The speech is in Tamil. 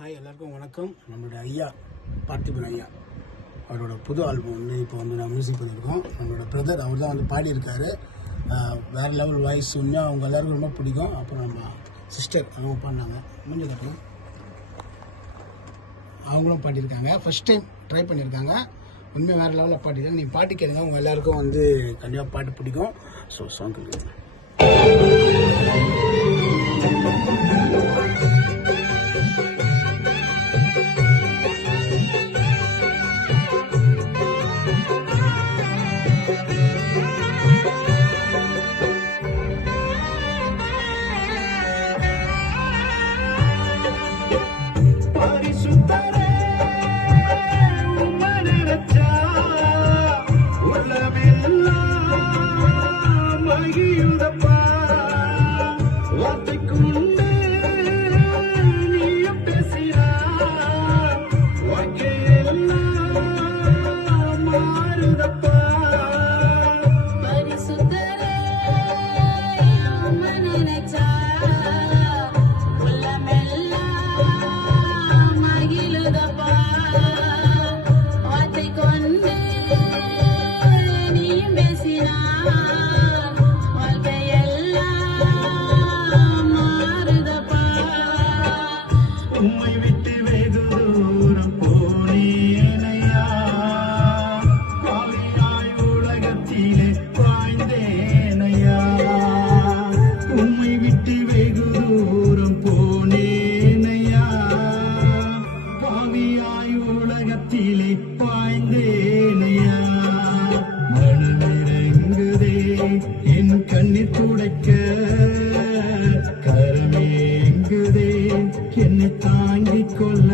ஹாய் எல்லாருக்கும் வணக்கம். நம்மளுடைய ஐயா பார்த்திபன் ஐயா அவரோட புது ஆல்பம் வந்து இப்போ வந்து நான் மியூசிக் பண்ணியிருக்கோம். நம்மளோட பிரதர் அவர் தான் வந்து பாடியிருக்காரு. வேறு லெவல் வாய்ஸ் உண்மையாக அவங்க எல்லாருக்கும் ரொம்ப பிடிக்கும். அப்புறம் நம்ம சிஸ்டர் அவங்க பாடினாங்க, முடிஞ்ச கட்டணும் அவங்களும் பாடியிருக்காங்க. ஃபஸ்ட் டைம் ட்ரை பண்ணியிருக்காங்க. உண்மையாக வேறு லெவலில் பாடிருக்காங்க. நீங்கள் பாட்டு கேளுங்க, அவங்க எல்லாருக்கும் வந்து கண்டிப்பாக பாட்டு பிடிக்கும். ஸோ சாங் கேளுங்க. உம்மை விட்டு வெகு தூரம் போனேனையா, பாவியாய் உலகத்திலே வாழ்ந்தேனையா. உம்மை விட்டு வெகு தூரம் போனேனையா, பாவியாய் உலகத்திலே வாழ்ந்தேனையா. மனமிரங்குதே என் கண்ணீர் துடைக்க, கரமேங்குதே என்னை தாங்கிக் கொள்ள.